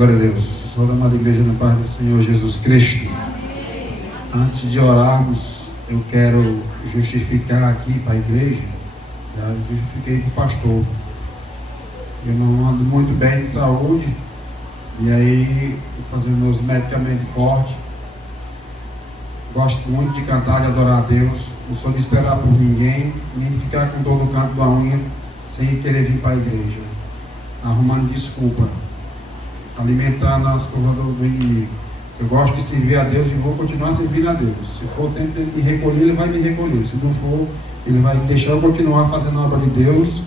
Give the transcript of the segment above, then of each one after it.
Glória a Deus. Sou da amada igreja na paz do Senhor Jesus Cristo. Antes de orarmos, eu quero justificar aqui para a igreja. Já justifiquei para o pastor. Eu não ando muito bem de saúde. E aí, fazendo meus medicamentos fortes. Gosto muito de cantar, de adorar a Deus. Não sou de esperar por ninguém, nem de ficar com dor no canto da unha, sem querer vir para a igreja. Arrumando desculpa. Alimentando as coisas do inimigo. Eu gosto de servir a Deus e vou continuar servindo a Deus. Se for o tempo dele me recolher, ele vai me recolher. Se não for, ele vai deixar eu continuar fazendo a obra de Deus.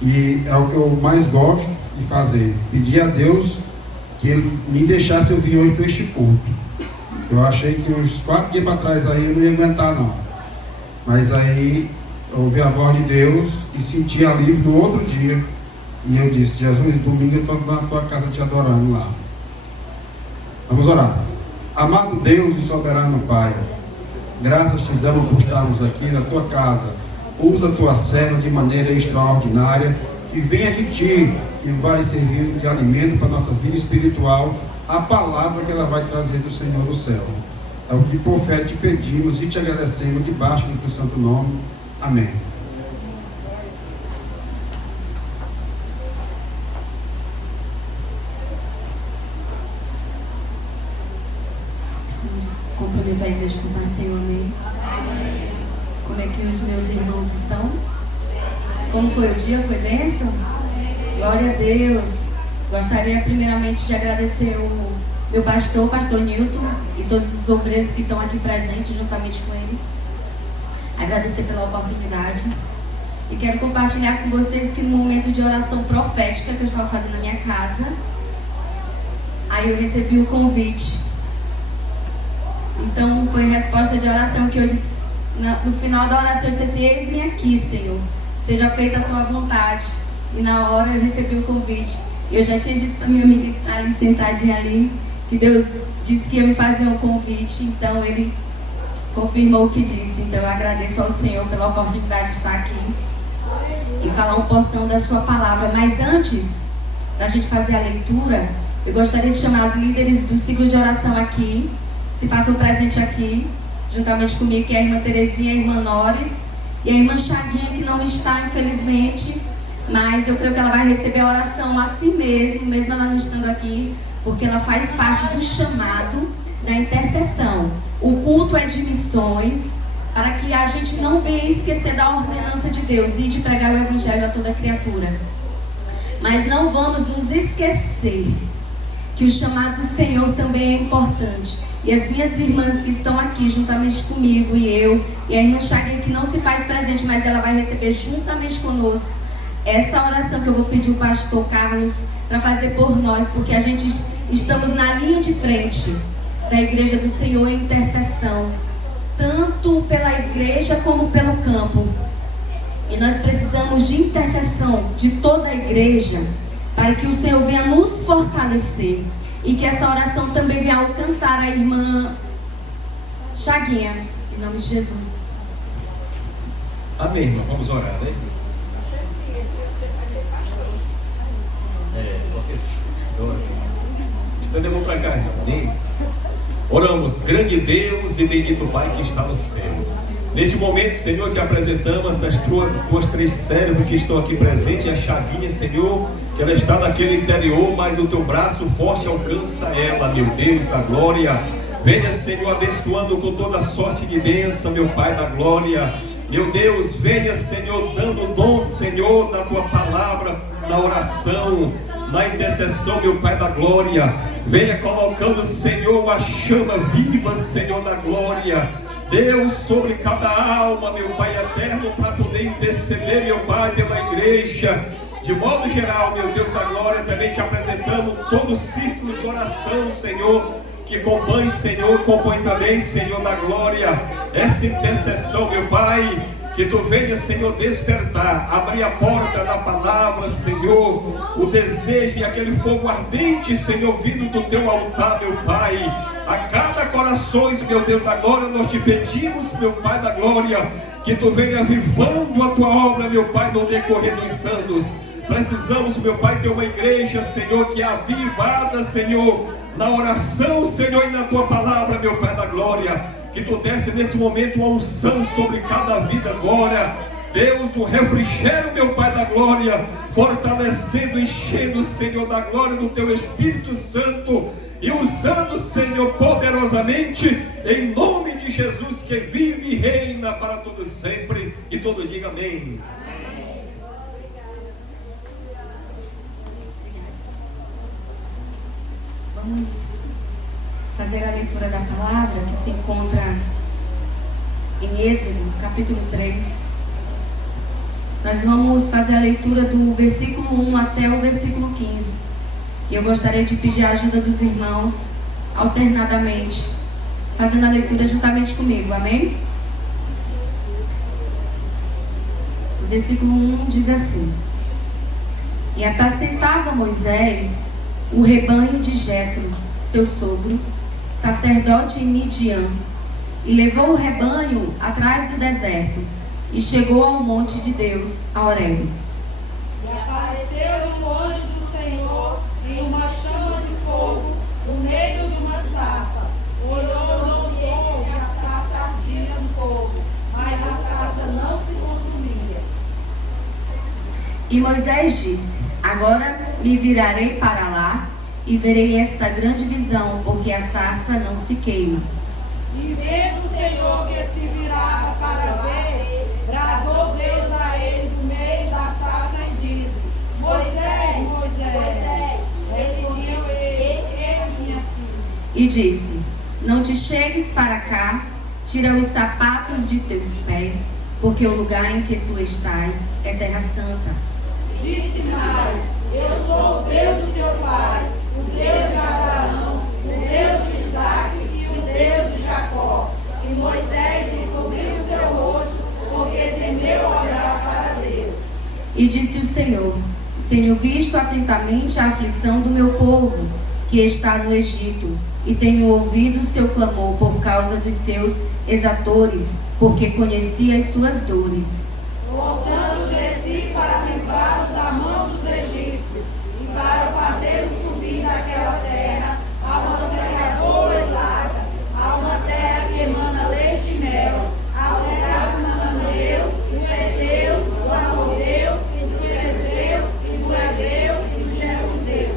E é o que eu mais gosto de fazer. Pedir a Deus que ele me deixasse eu vir hoje para este culto. Eu achei que uns 4 dias para trás aí eu não ia aguentar não. Mas aí eu ouvi a voz de Deus e senti alívio no outro dia. E eu disse: Jesus, domingo eu estou na tua casa te adorando lá. Vamos orar. Amado Deus e soberano Pai, graças te damos por estarmos aqui na tua casa. Usa a tua serva de maneira extraordinária, que venha de ti, que vai servir de alimento para a nossa vida espiritual, a palavra que ela vai trazer do Senhor do céu. É o que por fé te pedimos e te agradecemos debaixo do teu santo nome. Amém. Comprometo a igreja com o Pai, Senhor, amém. Como é que os meus irmãos estão? Como foi o dia? Foi bênção? Glória a Deus. Gostaria primeiramente de agradecer o meu pastor, o pastor Newton, e todos os obreiros que estão aqui presentes juntamente com eles. Agradecer pela oportunidade. E quero compartilhar com vocês que no momento de oração profética que eu estava fazendo na minha casa, aí eu recebi o convite. Então foi resposta de oração que eu disse, no final da oração eu disse assim: eis-me aqui, Senhor, seja feita a tua vontade. E na hora eu recebi o convite. E eu já tinha dito para minha amiga que está ali sentadinha ali, que Deus disse que ia me fazer um convite. Então ele confirmou o que disse. Então eu agradeço ao Senhor pela oportunidade de estar aqui e falar uma porção da sua palavra. Mas antes da gente fazer a leitura, eu gostaria de chamar os líderes do ciclo de oração aqui. Se façam presente aqui, juntamente comigo, que é a irmã Terezinha, a irmã Nores e a irmã Chaguinha, que não está, infelizmente, mas eu creio que ela vai receber a oração a si mesmo ela não estando aqui, porque ela faz parte do chamado da intercessão. O culto é de missões, para que a gente não venha esquecer da ordenança de Deus e de pregar o evangelho a toda criatura. Mas não vamos nos esquecer que o chamado do Senhor também é importante. E as minhas irmãs que estão aqui juntamente comigo e eu, e a irmã Chaguinha que não se faz presente, mas ela vai receber juntamente conosco essa oração que eu vou pedir o pastor Carlos para fazer por nós, porque a gente estamos na linha de frente da igreja do Senhor em intercessão, tanto pela igreja como pelo campo. E nós precisamos de intercessão de toda a igreja, para que o Senhor venha nos fortalecer. E que essa oração também venha alcançar a irmã Chaguinha, em nome de Jesus. Amém, irmã. Vamos orar, né? Professor. Glória a Deus. Estende a mão para cá, irmão. Amém. Oramos, grande Deus e bendito Pai que está no céu. Neste momento, Senhor, te apresentamos essas tuas 3 servas que estão aqui presentes. A Chaguinha, Senhor, que ela está naquele interior, mas o teu braço forte alcança ela, meu Deus da glória. Venha, Senhor, abençoando com toda sorte de bênção, meu Pai da glória. Meu Deus, venha, Senhor, dando dom, Senhor, da tua palavra, na oração, na intercessão, meu Pai da glória. Venha colocando, Senhor, a chama viva, Senhor da glória, Deus, sobre cada alma, meu Pai eterno, para poder interceder, meu Pai, pela igreja. De modo geral, meu Deus da glória, também te apresentamos todo o círculo de oração, Senhor, que compõe, Senhor, compõe também, Senhor da glória, essa intercessão, meu Pai. Que tu venha, Senhor, despertar, abrir a porta da palavra, Senhor, o desejo e aquele fogo ardente, Senhor, vindo do teu altar, meu Pai. A cada coração, meu Deus da glória, nós te pedimos, meu Pai da glória, que tu venha avivando a tua obra, meu Pai, no decorrer dos anos. Precisamos, meu Pai, ter uma igreja, Senhor, que é avivada, Senhor, na oração, Senhor, e na Tua palavra, meu Pai da glória. Que Tu desce nesse momento uma unção sobre cada vida agora. Deus, o refrigério, meu Pai da glória, fortalecendo, enchendo, Senhor, da glória do Teu Espírito Santo e usando, Senhor, poderosamente, em nome de Jesus, que vive e reina para todo sempre, e todo diga amém. Vamos fazer a leitura da palavra que se encontra em Êxodo, capítulo 3. Nós vamos fazer a leitura do versículo 1 até o versículo 15. E eu gostaria de pedir a ajuda dos irmãos alternadamente, fazendo a leitura juntamente comigo, amém? O versículo 1 diz assim: E apacentava Moisés o rebanho de Jetro, seu sogro, sacerdote em Midian, e levou o rebanho atrás do deserto, e chegou ao monte de Deus, a Horebe. E apareceu um anjo do Senhor em uma chama de fogo, no meio de uma sarça. Olhou e eis que a sarça ardia no fogo, mas a sarça não se consumia. E Moisés disse: Agora me virarei para lá, e verei esta grande visão, porque a sarça não se queima. E vendo o Senhor que se virava para ver, bradou Deus a ele do meio da sarça e disse: Moisés, Moisés. Respondeu ele: Eu, minha filha. E disse: Não te chegues para cá, tira os sapatos de teus pés, porque o lugar em que tu estás é terra santa. Disse mais: Eu sou o Deus de teu pai, o Deus de Abraão, o Deus de Isaque e o Deus de Jacó. E Moisés encobriu o seu rosto, porque temeu olhar para Deus. E disse o Senhor: Tenho visto atentamente a aflição do meu povo, que está no Egito, e tenho ouvido o seu clamor por causa dos seus exatores, porque conheci as suas dores. Voltando, desci para livrá-los da mão dos egípcios, e para fazê-los subir daquela terra a uma terra boa e larga, a uma terra que emana leite e mel, ao lugar do Cananeu, do Eteu, do Amorreu, e do Ferezeu, e do Heveu, e do Jebuseu.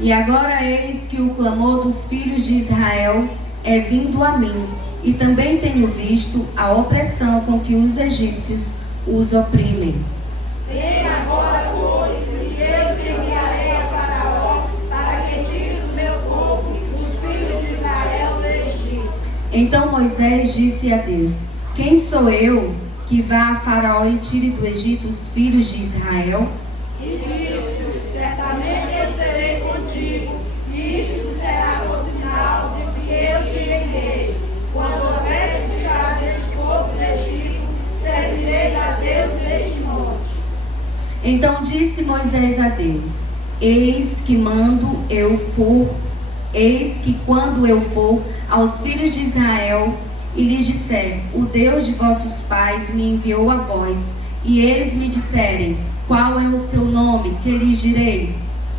E agora eis que o clamor dos filhos de Israel é vindo a mim, e também tenho visto a opressão com que os egípcios os oprimem. Vem agora, pois, e eu te enviarei a Faraó, para que tires o meu povo, os filhos de Israel, do Egito. Então Moisés disse a Deus: Quem sou eu que vá a Faraó e tire do Egito os filhos de Israel? E disse: Certamente eu serei contigo, e isto será por sinal de que eu te enviei. Quando houveres tirado este povo do Egito, servireis a Deus neste monte. Então disse Moisés a Deus: Eis que quando eu for aos filhos de Israel e lhes disser: O Deus de vossos pais me enviou a vós, e eles me disserem: Qual é o seu nome? Que lhes direi?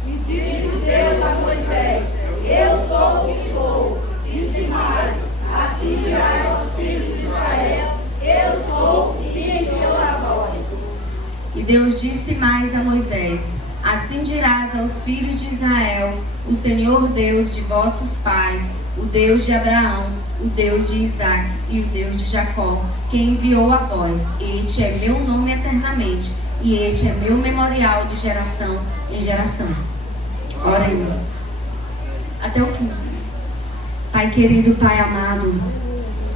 E disse Deus a Moisés: Eu sou o que sou. Disse mais: Assim dirás aos filhos de Israel: Eu sou, e me enviou a vós. E Deus disse mais a Moisés: Assim dirás aos filhos de Israel: O Senhor Deus de vossos pais, o Deus de Abraão, o Deus de Isaque e o Deus de Jacó, quem enviou a vós. Este é meu nome eternamente, e este é meu memorial de geração em geração. Oremos. Até o 15. Pai querido, Pai amado,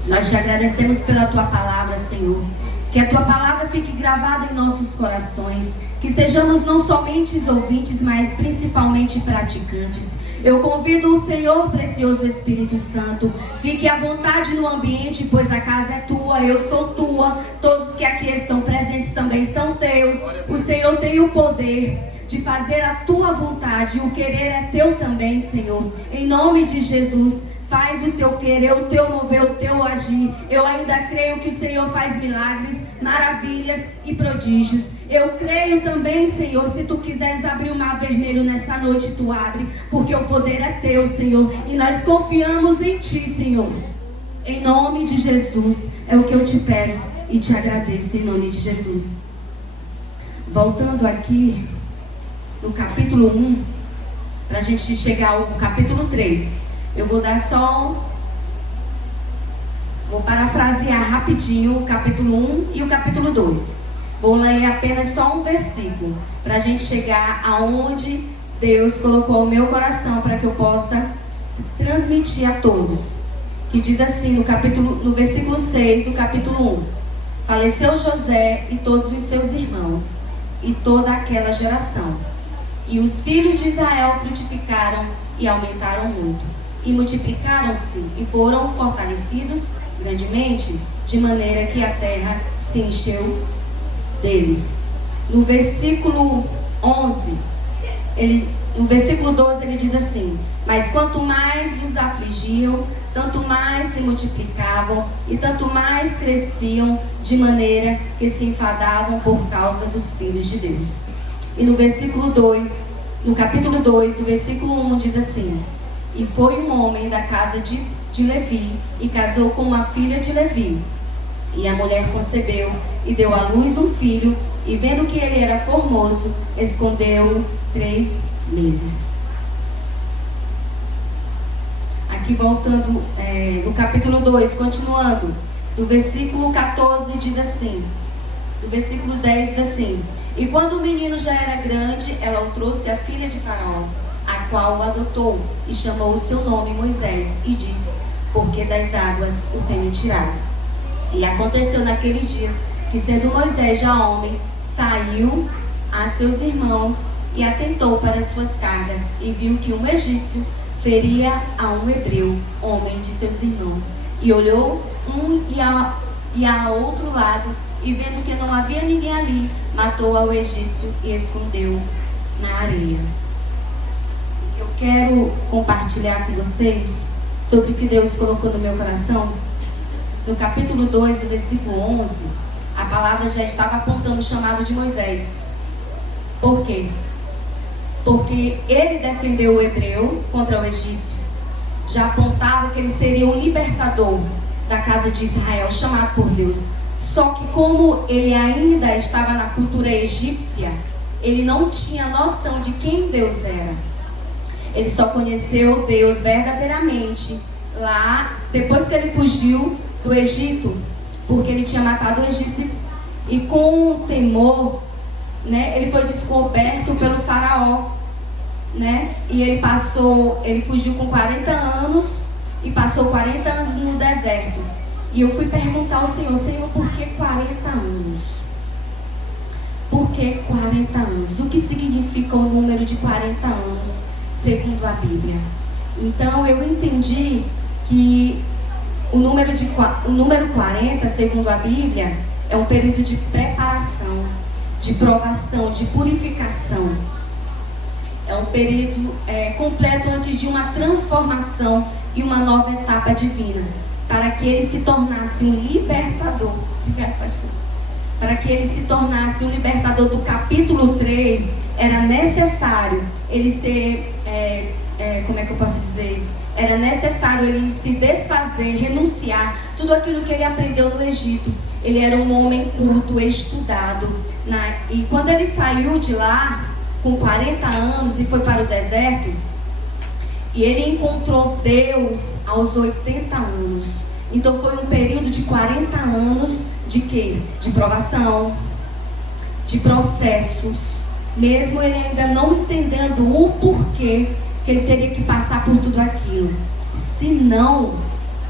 nós te agradecemos pela tua palavra, Senhor. Que a tua palavra fique gravada em nossos corações. Que sejamos não somente ouvintes, mas principalmente praticantes. Eu convido o Senhor, precioso Espírito Santo, fique à vontade no ambiente, pois a casa é tua, eu sou tua, todos que aqui estão presentes também são teus. O Senhor tem o poder de fazer a tua vontade, o querer é teu também, Senhor. Em nome de Jesus, faz o teu querer, o teu mover, o teu agir. Eu ainda creio que o Senhor faz milagres, maravilhas e prodígios. Eu creio também, Senhor, se tu quiseres abrir o mar vermelho nessa noite, tu abre, porque o poder é teu, Senhor, e nós confiamos em ti, Senhor. Em nome de Jesus, é o que eu te peço e te agradeço, em nome de Jesus. Voltando aqui no capítulo 1, para a gente chegar ao capítulo 3, eu vou dar vou parafrasear rapidinho o capítulo 1 e o capítulo 2. Vou ler apenas só um versículo, para a gente chegar aonde Deus colocou o meu coração, para que eu possa transmitir a todos. Que diz assim, no versículo 6 do capítulo 1. Faleceu José e todos os seus irmãos, e toda aquela geração. E os filhos de Israel frutificaram e aumentaram muito, e multiplicaram-se e foram fortalecidos grandemente, de maneira que a terra se encheu deles. No versículo 11, no versículo 12 ele diz assim: mas quanto mais os afligiam, tanto mais se multiplicavam e tanto mais cresciam, de maneira que se enfadavam por causa dos filhos de Deus. E no versículo 2, no capítulo 2, do versículo 1, diz assim: e foi um homem da casa de Levi, e casou com uma filha de Levi. E a mulher concebeu, e deu à luz um filho, e vendo que ele era formoso, escondeu-o 3 meses. Aqui voltando no capítulo 2, continuando, do versículo 14 diz assim, do versículo 10 diz assim: e quando o menino já era grande, ela o trouxe à filha de Faraó, a qual o adotou, e chamou o seu nome Moisés, e disse: porque das águas o tenho tirado. E aconteceu naqueles dias que, sendo Moisés já homem, saiu a seus irmãos e atentou para as suas cargas, e viu que um egípcio feria a um hebreu, homem de seus irmãos, e olhou e a outro lado, e vendo que não havia ninguém ali, matou ao egípcio e escondeu na areia. O que eu quero compartilhar com vocês sobre o que Deus colocou no meu coração, no capítulo 2, do versículo 11, a palavra já estava apontando o chamado de Moisés. Por quê? Porque ele defendeu o hebreu contra o egípcio. Já apontava que ele seria um libertador da casa de Israel, chamado por Deus. Só que como ele ainda estava na cultura egípcia, ele não tinha noção de quem Deus era. Ele só conheceu Deus verdadeiramente lá, depois que ele fugiu do Egito, porque ele tinha matado o egípcio, e com o temor, né, ele foi descoberto pelo faraó, né, e ele fugiu com 40 anos, e passou 40 anos no deserto. E eu fui perguntar ao Senhor: Senhor, por que 40 anos? Por que 40 anos? O que significa o número de 40 anos, segundo a Bíblia? Então eu entendi que o número 40, segundo a Bíblia, é um período de preparação, de provação, de purificação. É um período completo antes de uma transformação e uma nova etapa divina, para que ele se tornasse um libertador. Obrigada, pastor. Para que ele se tornasse um libertador do capítulo 3, era necessário ele ser, como é que eu posso dizer? Era necessário ele se desfazer, renunciar tudo aquilo que ele aprendeu no Egito. Ele era um homem culto, estudado, e quando ele saiu de lá, com 40 anos, e foi para o deserto, e ele encontrou Deus aos 80 anos. Então foi um período de 40 anos de quê? De provação, de processos, mesmo ele ainda não entendendo o porquê que ele teria que passar por tudo aquilo. Senão,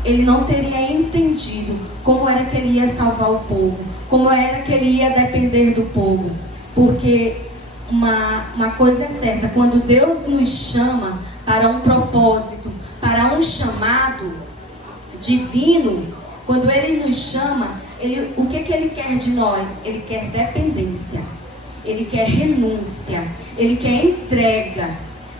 ele não teria entendido como era que ele ia salvar o povo, como era que ele ia depender do povo. Porque uma coisa é certa: quando Deus nos chama para um propósito, para um chamado divino, quando Ele nos chama, o que Ele quer de nós? Ele quer dependência, Ele quer renúncia, Ele quer entrega.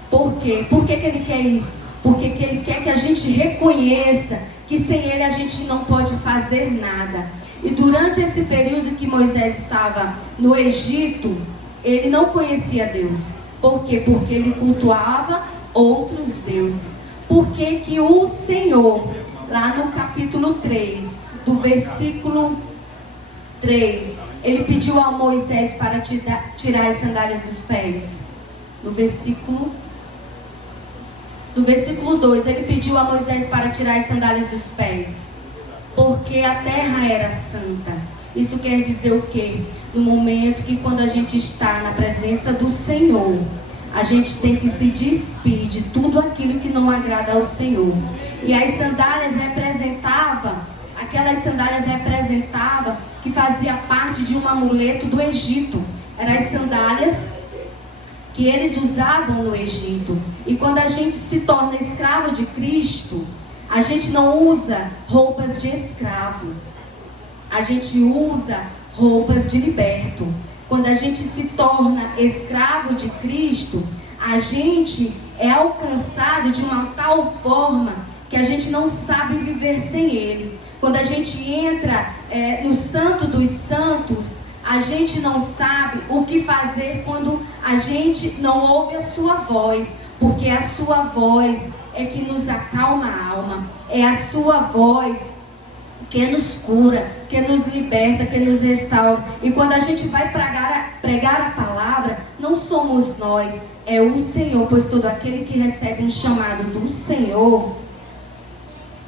Por quê? Por que Ele quer isso? Porque Ele quer que a gente reconheça que sem Ele a gente não pode fazer nada. E durante esse período que Moisés estava no Egito, ele não conhecia Deus. Por quê? Porque ele cultuava outros deuses. Por que que o Senhor, lá no capítulo 3, do versículo 3, ele pediu a Moisés para tirar as sandálias dos pés? Do versículo 2, ele pediu a Moisés para tirar as sandálias dos pés, porque a terra era santa. Isso quer dizer o quê? No momento que quando a gente está na presença do Senhor, a gente tem que se despir de tudo aquilo que não agrada ao Senhor. E as sandálias aquelas sandálias representavam que fazia parte de um amuleto do Egito. Eram as sandálias que eles usavam no Egito. E quando a gente se torna escravo de Cristo, a gente não usa roupas de escravo. A gente usa roupas de liberto. Quando a gente se torna escravo de Cristo, a gente é alcançado de uma tal forma que a gente não sabe viver sem Ele. Quando a gente entra no Santo dos Santos, a gente não sabe o que fazer quando a gente não ouve a sua voz, porque a sua voz é que nos acalma a alma, é a sua voz que nos cura, que nos liberta, que nos restaura. E quando a gente vai pregar a palavra, não somos nós, é o Senhor, pois todo aquele que recebe um chamado do Senhor,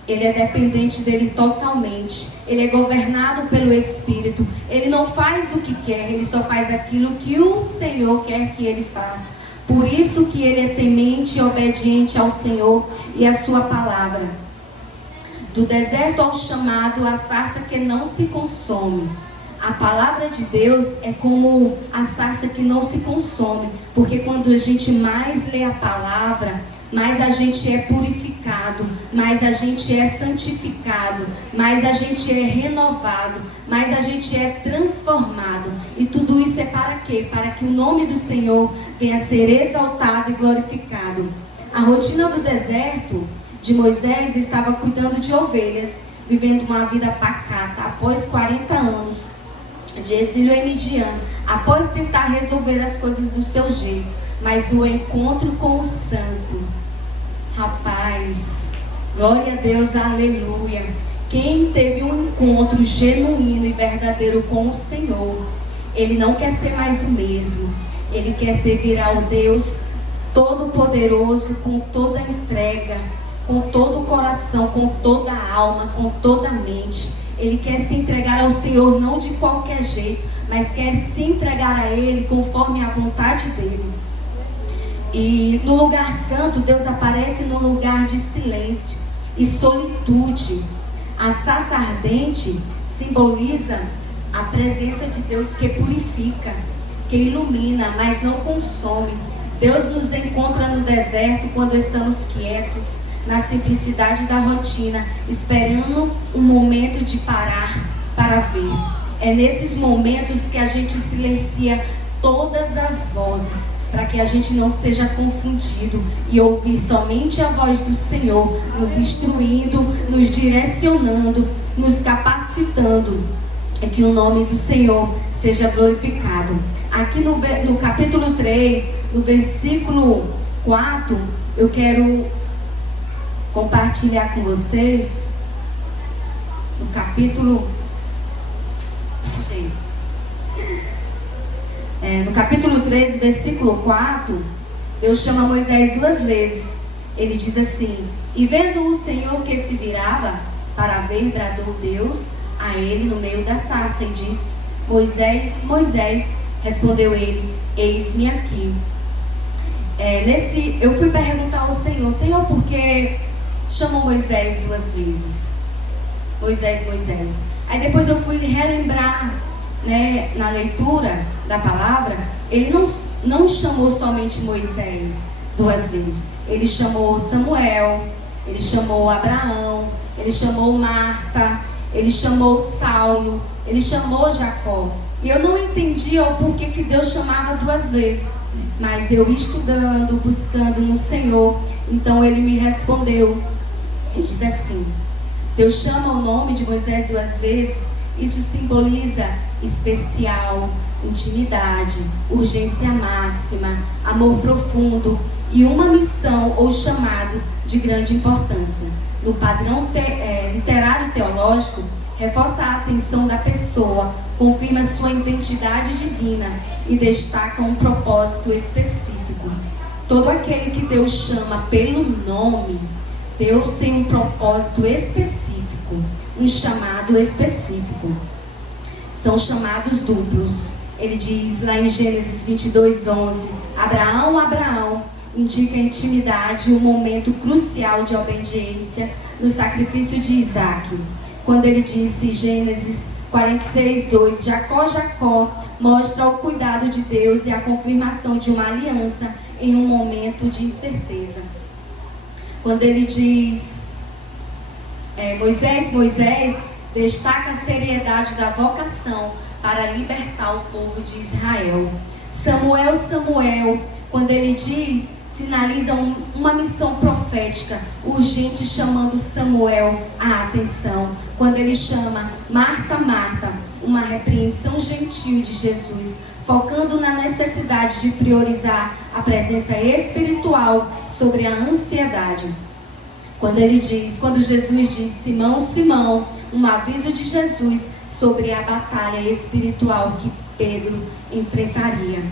ele é dependente dele totalmente. Ele é governado pelo Espírito. Ele não faz o que quer, ele só faz aquilo que o Senhor quer que ele faça. Por isso que ele é temente e obediente ao Senhor e à sua palavra. Do deserto ao chamado, a sarça que não se consome. A palavra de Deus é como a sarça que não se consome. Porque quando a gente mais lê a palavra, mais a gente é purificado, mais a gente é santificado, mais a gente é renovado, mais a gente é transformado. E tudo isso é para quê? Para que o nome do Senhor venha a ser exaltado e glorificado. A rotina do deserto de Moisés estava cuidando de ovelhas, vivendo uma vida pacata, após 40 anos de exílio em Midian, após tentar resolver as coisas do seu jeito. Mas o encontro com o santo, rapaz, glória a Deus, aleluia. Quem teve um encontro genuíno e verdadeiro com o Senhor, ele não quer ser mais o mesmo. Ele quer servir ao Deus Todo-Poderoso com toda a entrega, com todo o coração, com toda a alma, com toda a mente. Ele quer se entregar ao Senhor não de qualquer jeito, mas quer se entregar a Ele conforme a vontade dEle. E no lugar santo, Deus aparece no lugar de silêncio e solitude. A sarça ardente simboliza a presença de Deus que purifica, que ilumina, mas não consome. Deus nos encontra no deserto quando estamos quietos, na simplicidade da rotina, esperando um momento de parar para ver. É nesses momentos que a gente silencia todas as vozes, para que a gente não seja confundido e ouvir somente a voz do Senhor, nos instruindo, nos direcionando, nos capacitando, e que o nome do Senhor seja glorificado. Aqui no capítulo 3, no versículo 4, eu quero compartilhar com vocês, no capítulo... no capítulo 3, versículo 4, Deus chama Moisés 2 vezes. Ele diz assim: e vendo o Senhor que se virava para ver, bradou Deus a ele no meio da sarça e disse: Moisés, Moisés. Respondeu ele: eis-me aqui. Eu fui perguntar ao Senhor: Senhor, por que chamou Moisés 2 vezes? Moisés, Moisés. Aí depois eu fui relembrar, né, na leitura da palavra, ele não chamou somente Moisés 2 vezes. Ele chamou Samuel, ele chamou Abraão, ele chamou Marta, ele chamou Saulo, ele chamou Jacó. E eu não entendia o porquê que Deus chamava 2 vezes. Mas eu estudando, buscando no Senhor, então ele me respondeu. Ele diz assim: Deus chama o nome de Moisés 2 vezes, Isso simboliza especial, intimidade, urgência máxima, amor profundo e uma missão ou chamado de grande importância. No padrão literário teológico, reforça a atenção da pessoa, confirma sua identidade divina e destaca um propósito específico. Todo aquele que Deus chama pelo nome, Deus tem um propósito específico, um chamado específico. São chamados duplos. Ele diz lá em Gênesis 22:11, Abraão, Abraão, indica a intimidade e um momento crucial de obediência no sacrifício de Isaac. Quando ele disse, Gênesis 46:2, Jacó, Jacó, mostra o cuidado de Deus e a confirmação de uma aliança em um momento de incerteza. Quando ele diz, Moisés, Moisés, destaca a seriedade da vocação para libertar o povo de Israel. Samuel, Samuel, quando ele diz, sinaliza uma missão profética urgente, chamando Samuel à atenção. Quando ele chama Marta, Marta, uma repreensão gentil de Jesus, focando na necessidade de priorizar a presença espiritual sobre a ansiedade. Quando Jesus diz, Simão, Simão, um aviso de Jesus sobre a batalha espiritual que Pedro enfrentaria.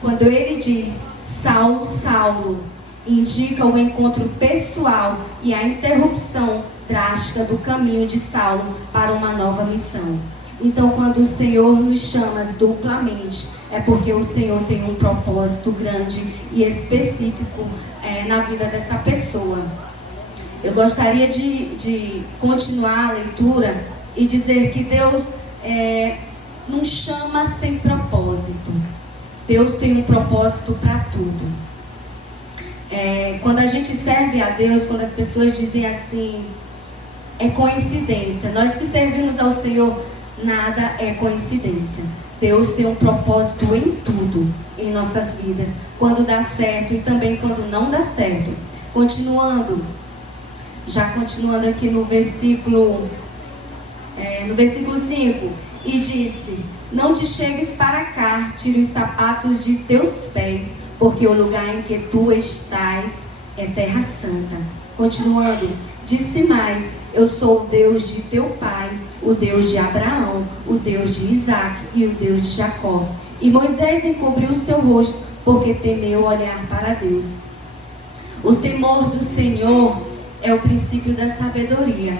Quando ele diz, Saulo, Saulo, indica o encontro pessoal e a interrupção drástica do caminho de Saulo para uma nova missão. Então, quando o Senhor nos chama duplamente, é porque o Senhor tem um propósito grande e específico na vida dessa pessoa. Eu gostaria de continuar a leitura e dizer que Deus não chama sem propósito. Deus tem um propósito para tudo. Quando a gente serve a Deus, quando as pessoas dizem assim, é coincidência. Nós que servimos ao Senhor, nada é coincidência. Deus tem um propósito em tudo, em nossas vidas. Quando dá certo e também quando não dá certo. Continuando aqui no versículo 5, e disse, não te chegues para cá, tire os sapatos de teus pés, porque o lugar em que tu estás é terra santa. Continuando, disse mais, eu sou o Deus de teu pai, o Deus de Abraão, o Deus de Isaac e o Deus de Jacó. E Moisés encobriu seu rosto, porque temeu olhar para Deus. O temor do Senhor é o princípio da sabedoria.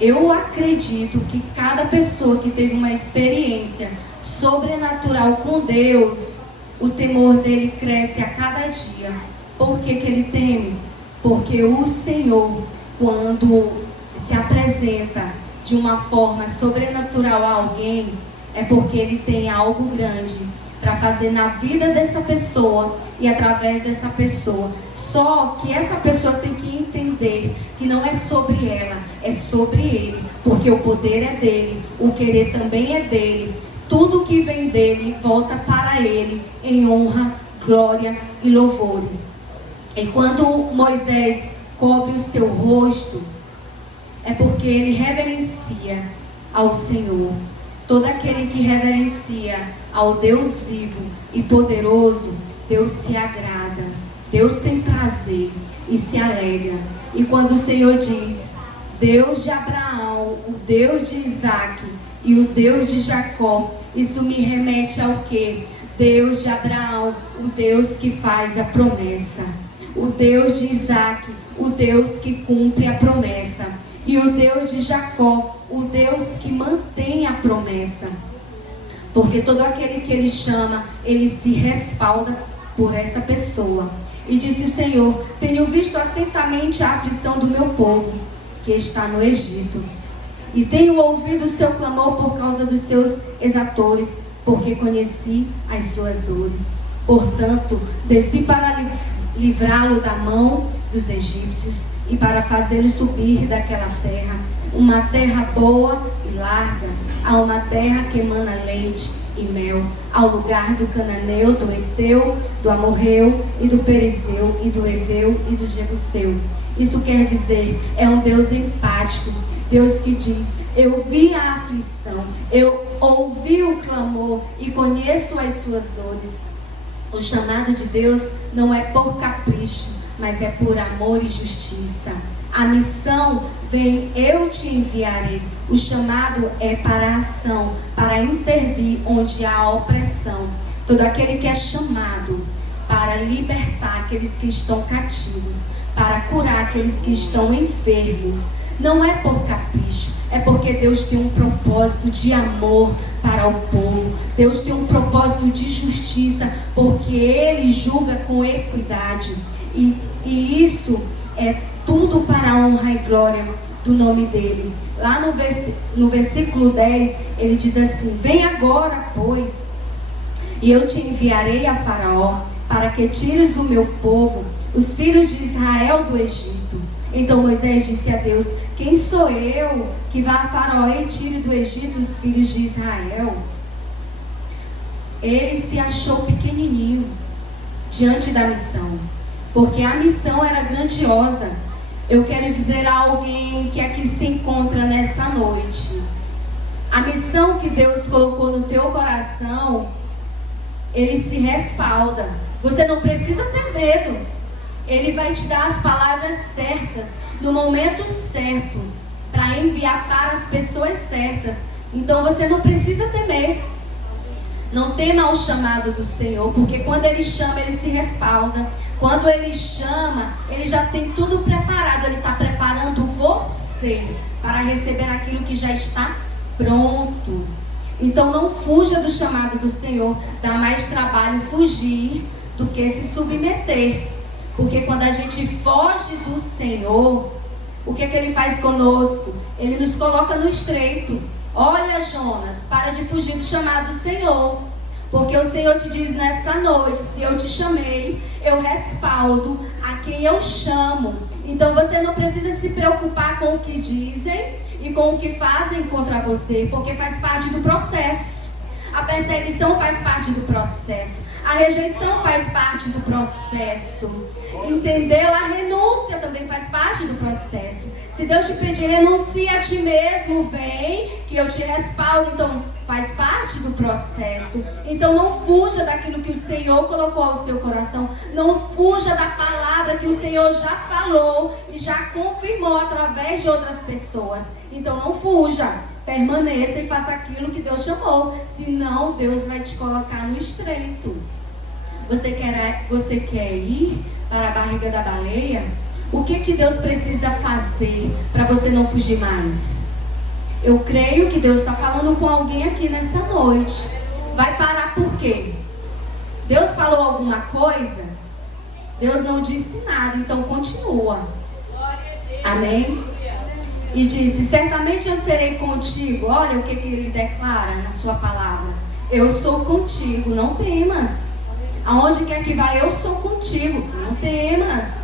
Eu acredito que cada pessoa que teve uma experiência sobrenatural com Deus, o temor dele cresce a cada dia. Por que que ele teme? Porque o Senhor, quando se apresenta de uma forma sobrenatural a alguém, é porque ele tem algo grande para fazer na vida dessa pessoa e através dessa pessoa. Só que essa pessoa tem que entender que não é sobre ela, é sobre ele, porque o poder é dele, o querer também é dele. Tudo que vem dele volta para ele em honra, glória e louvores. E quando Moisés cobre o seu rosto, é porque ele reverencia ao Senhor. Todo aquele que reverencia ao Deus vivo e poderoso, Deus se agrada, Deus tem prazer e se alegra. E quando o Senhor diz, Deus de Abraão, o Deus de Isaac e o Deus de Jacó, isso me remete ao quê? Deus de Abraão, o Deus que faz a promessa. O Deus de Isaac, o Deus que cumpre a promessa. E o Deus de Jacó, o Deus que mantém a promessa. Porque todo aquele que ele chama, ele se respalda por essa pessoa. E disse o Senhor, tenho visto atentamente a aflição do meu povo, que está no Egito. E tenho ouvido o seu clamor por causa dos seus exatores, porque conheci as suas dores. Portanto, desci para livrá-lo da mão dos egípcios e para fazê-lo subir daquela terra, uma terra boa e larga, a uma terra que emana leite e mel, ao lugar do cananeu, do Eteu, do Amorreu e do Perezeu e do Eveu e do Jebuseu. Isso quer dizer, é um Deus empático, Deus que diz, eu vi a aflição, Eu ouvi o clamor e conheço as suas dores. O chamado de Deus não é por capricho, mas é por amor e justiça. A missão vem, eu te enviarei. O chamado é para a ação, para intervir onde há opressão. Todo aquele que é chamado para libertar aqueles que estão cativos, para curar aqueles que estão enfermos, não é por capricho, é porque Deus tem um propósito de amor para o povo. Deus tem um propósito de justiça, porque Ele julga com equidade. E isso é tudo para a honra e glória do nome dEle. Lá no versículo 10, ele diz assim: vem agora, pois, e eu te enviarei a Faraó, para que tires o meu povo, os filhos de Israel, do Egito. Então Moisés disse a Deus: quem sou eu que vá a Faraó e tire do Egito os filhos de Israel? Ele se achou pequenininho diante da missão, porque a missão era grandiosa. Eu quero dizer a alguém que aqui se encontra nessa noite: a missão que Deus colocou no teu coração, Ele se respalda. Você não precisa ter medo. Ele vai te dar as palavras certas, no momento certo, para enviar para as pessoas certas. Então você não precisa temer. Não tema o chamado do Senhor, porque quando Ele chama, Ele se respalda. Quando Ele chama, Ele já tem tudo preparado. Ele está preparando você para receber aquilo que já está pronto. Então não fuja do chamado do Senhor. Dá mais trabalho fugir do que se submeter. Porque quando a gente foge do Senhor, o que é que Ele faz conosco? Ele nos coloca no estreito. Olha, Jonas, para de fugir do chamado do Senhor. Porque o Senhor te diz nessa noite: se eu te chamei, eu respaldo a quem eu chamo. Então você não precisa se preocupar com o que dizem e com o que fazem contra você, porque faz parte do processo. A perseguição faz parte do processo. A rejeição faz parte do processo. Entendeu? A renúncia também faz parte do processo. Se Deus te pedir, renuncia a ti mesmo, vem, que eu te respaldo. Então, faz parte do processo. Então, não fuja daquilo que o Senhor colocou ao seu coração. Não fuja da palavra que o Senhor já falou e já confirmou através de outras pessoas. Então, não fuja. Permaneça e faça aquilo que Deus chamou. Senão, Deus vai te colocar no estreito. Você quer ir para a barriga da baleia? O que Deus precisa fazer para você não fugir mais? Eu creio que Deus está falando com alguém aqui nessa noite. Vai parar por quê? Deus falou alguma coisa? Deus não disse nada, então continua. Amém? E disse: certamente eu serei contigo. Olha o que Ele declara na sua palavra: eu sou contigo, não temas. Aonde quer que vá, eu sou contigo, não temas.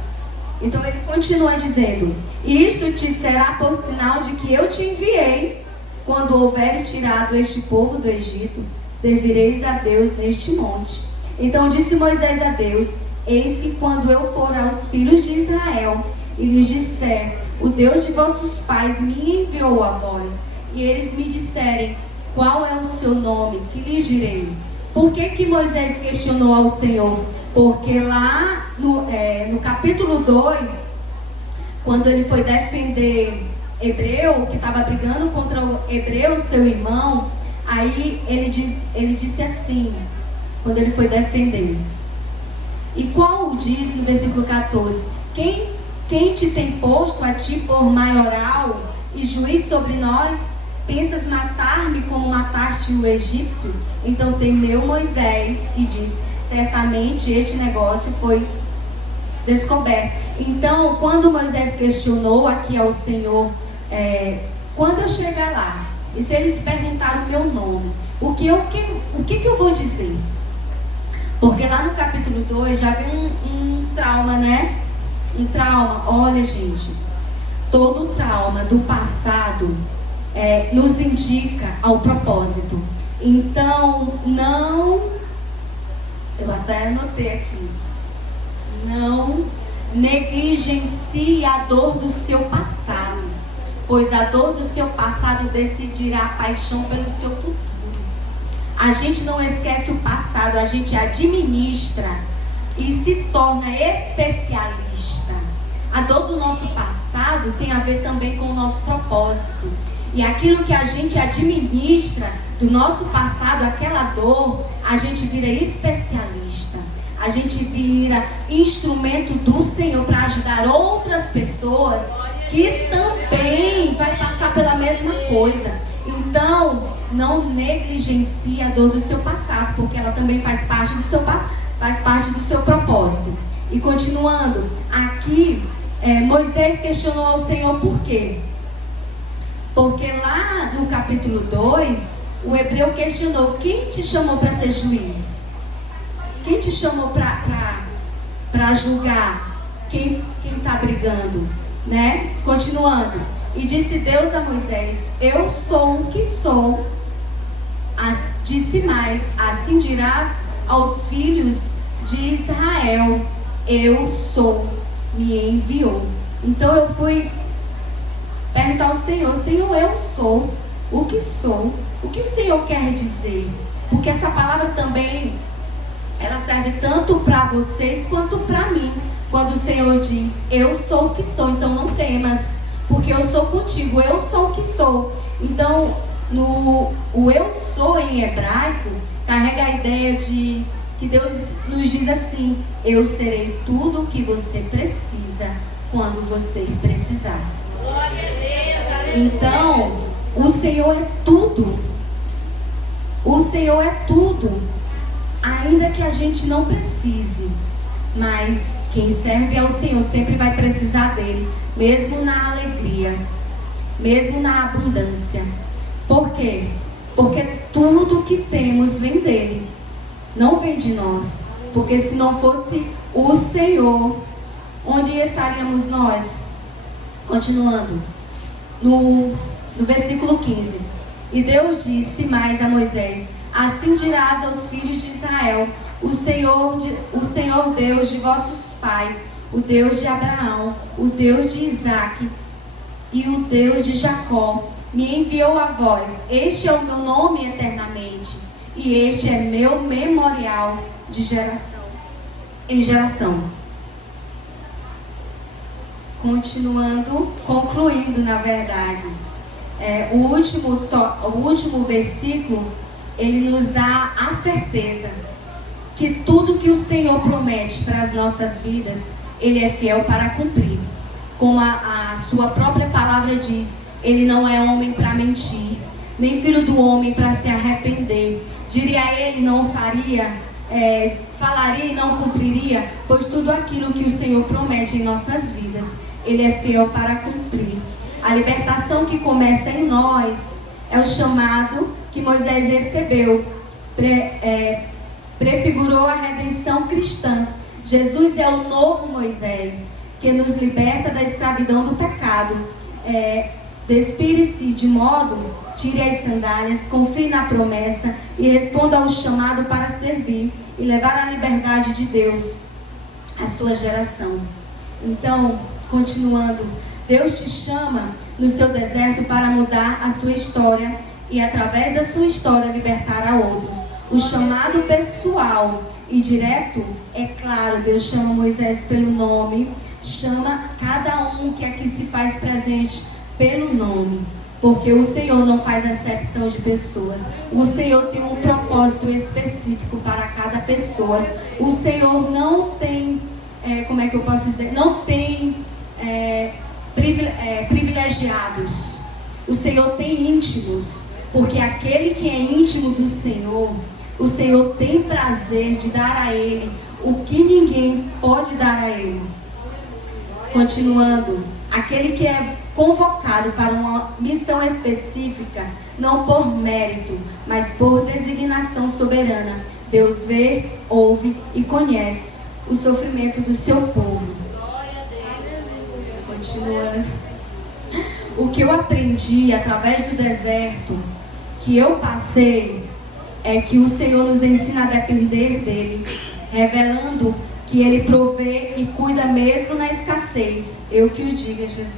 Então Ele continua dizendo: isto te será por sinal de que eu te enviei. Quando houveres tirado este povo do Egito, servireis a Deus neste monte. Então disse Moisés a Deus: eis que quando eu for aos filhos de Israel e lhes disser: o Deus de vossos pais me enviou a vós, e eles me disserem: qual é o seu nome? Que lhes direi? Por que Moisés questionou ao Senhor? Porque lá no capítulo 2, quando ele foi defender Hebreu, que estava brigando contra o Hebreu, seu irmão, aí ele disse assim, quando ele foi defender: e qual disse no versículo 14: quem te tem posto a ti por maioral e juiz sobre nós? Pensas matar-me como mataste o egípcio? Então temeu Moisés e disse: certamente este negócio foi descoberto. Então, quando Moisés questionou aqui ao Senhor: quando eu chegar lá, e se eles perguntarem o meu nome, o que eu vou dizer? Porque lá no capítulo 2 já vem um trauma, né? Um trauma. Olha, gente, todo trauma do passado nos indica ao propósito. Então, eu até anotei aqui: não negligencie a dor do seu passado. pois a dor do seu passado decidirá a paixão pelo seu futuro. A gente não esquece o passado, a gente administra e se torna especialista. A dor do nosso passado tem a ver também com o nosso propósito. E aquilo que a gente administra do nosso passado, aquela dor, a gente vira especialista. A gente vira instrumento do Senhor para ajudar outras pessoas que também vai passar pela mesma coisa. Então, não negligencie a dor do seu passado, porque ela também faz parte do seu propósito. E continuando, aqui Moisés questionou ao Senhor por quê? Porque lá no capítulo 2, o hebreu questionou: quem te chamou para ser juiz? Quem te chamou para julgar quem está brigando? Né? Continuando. E disse Deus a Moisés: eu sou o que sou. Disse mais: assim dirás aos filhos de Israel: eu sou, me enviou. Então eu fui perguntar ao Senhor: Senhor, eu sou o que sou. O que o Senhor quer dizer? Porque essa palavra também, ela serve tanto para vocês quanto para mim. Quando o Senhor diz: eu sou o que sou, então não temas, porque eu sou contigo, eu sou o que sou. Então, o eu sou em hebraico carrega a ideia de que Deus nos diz assim: eu serei tudo o que você precisa quando você precisar. Então, o Senhor é tudo. O Senhor é tudo, ainda que a gente não precise. Mas quem serve ao Senhor sempre vai precisar dele, mesmo na alegria, mesmo na abundância. Por quê? Porque tudo que temos vem dele, não vem de nós. Porque se não fosse o Senhor, onde estaríamos nós? Continuando, no versículo 15. E Deus disse mais a Moisés: assim dirás aos filhos de Israel: o Senhor Deus de vossos pais, o Deus de Abraão, o Deus de Isaque e o Deus de Jacó, me enviou a vós. Este é o meu nome eternamente, e este é meu memorial de geração em geração. Concluindo, na verdade, o último versículo, ele nos dá a certeza que tudo que o Senhor promete para as nossas vidas, ele é fiel para cumprir. Como a sua própria palavra diz: ele não é homem para mentir, nem filho do homem para se arrepender. Diria ele, não faria, falaria e não cumpriria, pois tudo aquilo que o Senhor promete em nossas vidas, ele é fiel para cumprir. A libertação que começa em nós é o chamado que Moisés recebeu, prefigurou a redenção cristã. Jesus é o novo Moisés, que nos liberta da escravidão do pecado. Despire-se de modo, tire as sandálias, confie na promessa e responda ao chamado para servir e levar a liberdade de Deus à sua geração. Então, continuando, Deus te chama no seu deserto para mudar a sua história e, através da sua história, libertar a outros. O chamado pessoal e direto, é claro, Deus chama Moisés pelo nome, chama cada um que aqui se faz presente pelo nome, porque o Senhor não faz acepção de pessoas. O Senhor tem um propósito específico para cada pessoa. O Senhor não tem, não tem privilegiados. O Senhor tem íntimos, porque aquele que é íntimo do Senhor, o Senhor tem prazer de dar a ele o que ninguém pode dar a ele. Continuando, aquele que é convocado para uma missão específica, não por mérito, mas por designação soberana. Deus vê, ouve e conhece o sofrimento do seu povo. Continuando, o que eu aprendi através do deserto que eu passei é que o Senhor nos ensina a depender dele, revelando que ele provê e cuida mesmo na escassez. Eu que o diga, Jesus.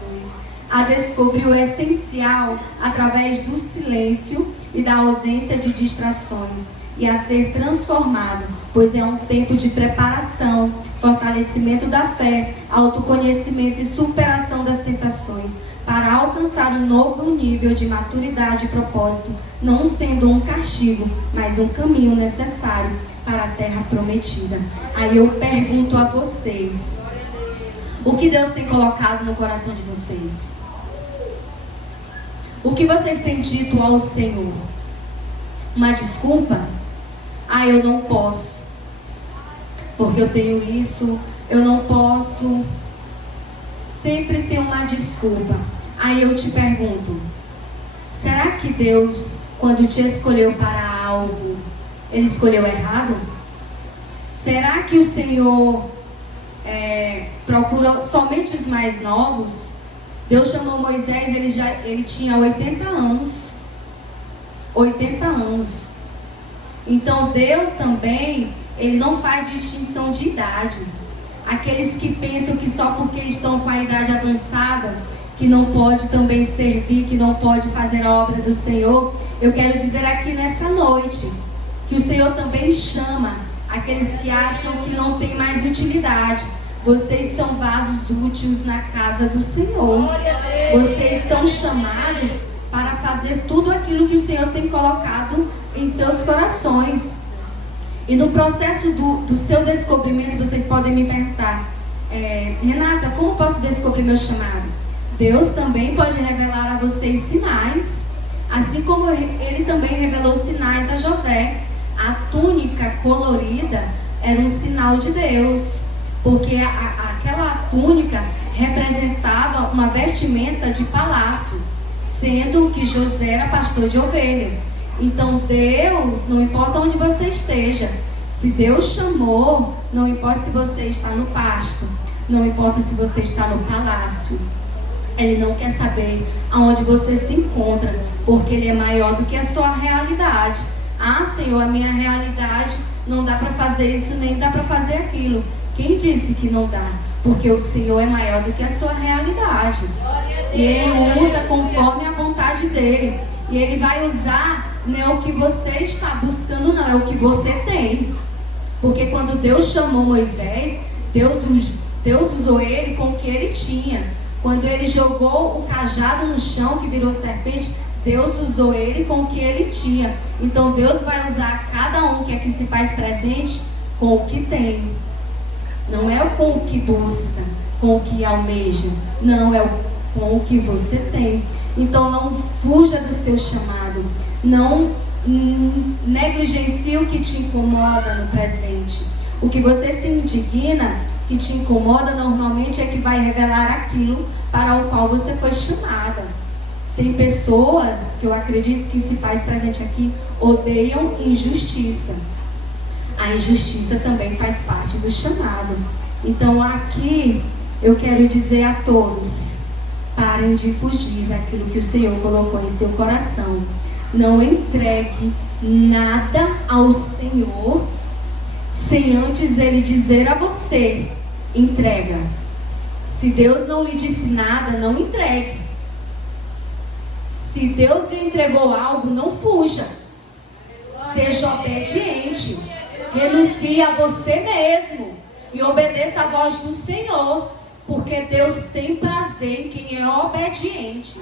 a descobrir o essencial através do silêncio e da ausência de distrações, e a ser transformado, pois é um tempo de preparação, fortalecimento da fé, autoconhecimento e superação das tentações, para alcançar um novo nível de maturidade e propósito, não sendo um castigo, mas um caminho necessário para a terra prometida. Aí eu pergunto a vocês, o que Deus tem colocado no coração de vocês? O que vocês têm dito ao Senhor? Uma desculpa? Eu não posso, porque eu tenho isso, eu não posso. Sempre tem uma desculpa. Aí eu te pergunto, será que Deus, quando te escolheu para algo, Ele escolheu errado? Será que o Senhor procura somente os mais novos? Deus chamou Moisés, ele tinha 80 anos. 80 anos. Então Deus também, Ele não faz distinção de idade. Aqueles que pensam que só porque estão com a idade avançada, que não pode também servir, que não pode fazer a obra do Senhor, eu quero dizer aqui nessa noite, que o Senhor também chama aqueles que acham que não tem mais utilidade. Vocês são vasos úteis na casa do Senhor. Vocês são chamados para fazer tudo aquilo que o Senhor tem colocado em seus corações. E no processo do seu descobrimento, vocês podem me perguntar, Renata, como posso descobrir meu chamado? Deus também pode revelar a vocês sinais, assim como Ele também revelou sinais a José. A túnica colorida era um sinal de Deus, porque aquela túnica representava uma vestimenta de palácio, sendo que José era pastor de ovelhas. Então Deus, não importa onde você esteja, se Deus chamou, não importa se você está no pasto, não importa se você está no palácio, Ele não quer saber aonde você se encontra, porque Ele é maior do que a sua realidade. Senhor, a minha realidade não dá para fazer isso, nem dá para fazer aquilo. Quem disse que não dá? Porque o Senhor é maior do que a sua realidade. E Ele usa conforme a vontade dEle. E Ele vai usar, não é o que você está buscando, não, é o que você tem. Porque quando Deus chamou Moisés, Deus usou ele com o que ele tinha. Quando ele jogou o cajado no chão, que virou serpente, Deus usou ele com o que ele tinha. Então Deus vai usar cada um que aqui se faz presente com o que tem. Não é com o que busca, com o que almeja. Não, é com o que você tem. Então não fuja do seu chamado. Não negligencie o que te incomoda no presente. O que você se indigna, que te incomoda, normalmente é que vai revelar aquilo para o qual você foi chamada. Tem pessoas que eu acredito que se faz presente aqui, odeiam injustiça. A injustiça também faz parte do chamado. Então aqui eu quero dizer a todos, parem de fugir daquilo que o Senhor colocou em seu coração. Não entregue nada ao Senhor sem antes Ele dizer a você, entrega. Se Deus não lhe disse nada, não entregue. Se Deus lhe entregou algo, não fuja. Seja obediente. Renuncie a você mesmo e obedeça a voz do Senhor, porque Deus tem prazer em quem é obediente.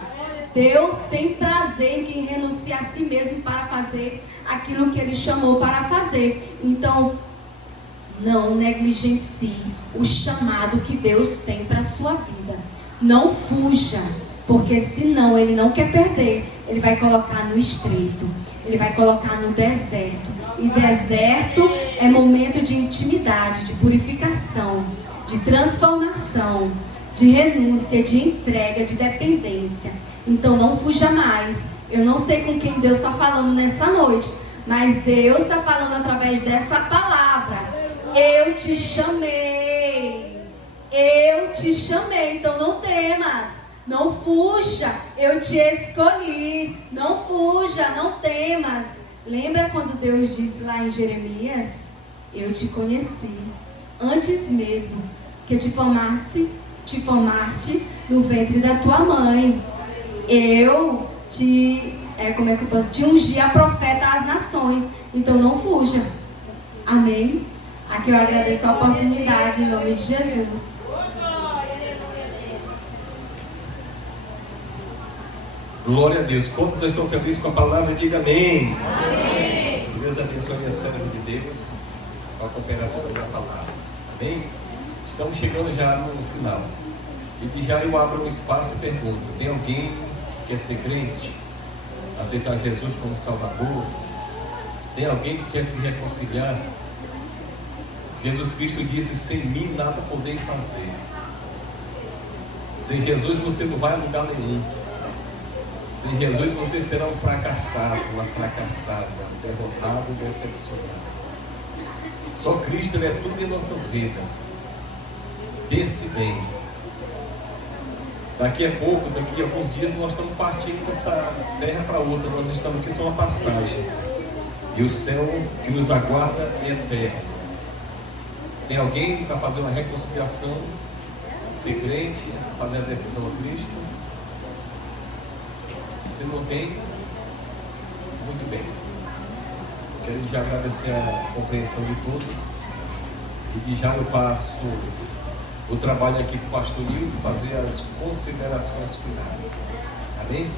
Deus tem prazer em quem renuncia a si mesmo para fazer aquilo que Ele chamou para fazer. Então, não negligencie o chamado que Deus tem para a sua vida. Não fuja, porque senão Ele não quer perder. Ele vai colocar no estreito, Ele vai colocar no deserto. E deserto é momento de intimidade, de purificação, de transformação, de renúncia, de entrega, de dependência. Então não fuja mais. Eu não sei com quem Deus está falando nessa noite, mas Deus está falando através dessa palavra. Eu te chamei. Eu te chamei. Então não temas. Não fuja. Eu te escolhi. Não fuja, não temas. Lembra quando Deus disse lá em Jeremias? Eu te conheci antes mesmo que eu te formasse te formaste no ventre da tua mãe. Eu te ungi a profeta às nações. Então não fuja. Amém? Aqui eu agradeço a oportunidade em nome de Jesus. Glória a Deus. Quantos estão felizes com a palavra? Diga amém. Amém. Que Deus abençoe a serva de Deus com a cooperação da palavra. Amém? Estamos chegando já no final. E de já eu abro um espaço e pergunto: tem alguém que quer ser crente? Aceitar Jesus como Salvador? Tem alguém que quer se reconciliar? Jesus Cristo disse: sem mim nada podeis fazer. Sem Jesus você não vai a lugar nenhum. Sem Jesus você será um fracassado, uma fracassada, um derrotado, um decepcionado. Só Cristo é tudo em nossas vidas. Pense bem. Daqui a pouco, daqui a alguns dias, nós estamos partindo dessa terra para outra. Nós estamos aqui só uma passagem. E o céu que nos aguarda é eterno. Tem alguém para fazer uma reconciliação, ser crente, fazer a decisão a Cristo? Se não tem, muito bem. Quero já agradecer a compreensão de todos. E de já eu passo o trabalho aqui para o pastor Nildo fazer as considerações finais. Amém?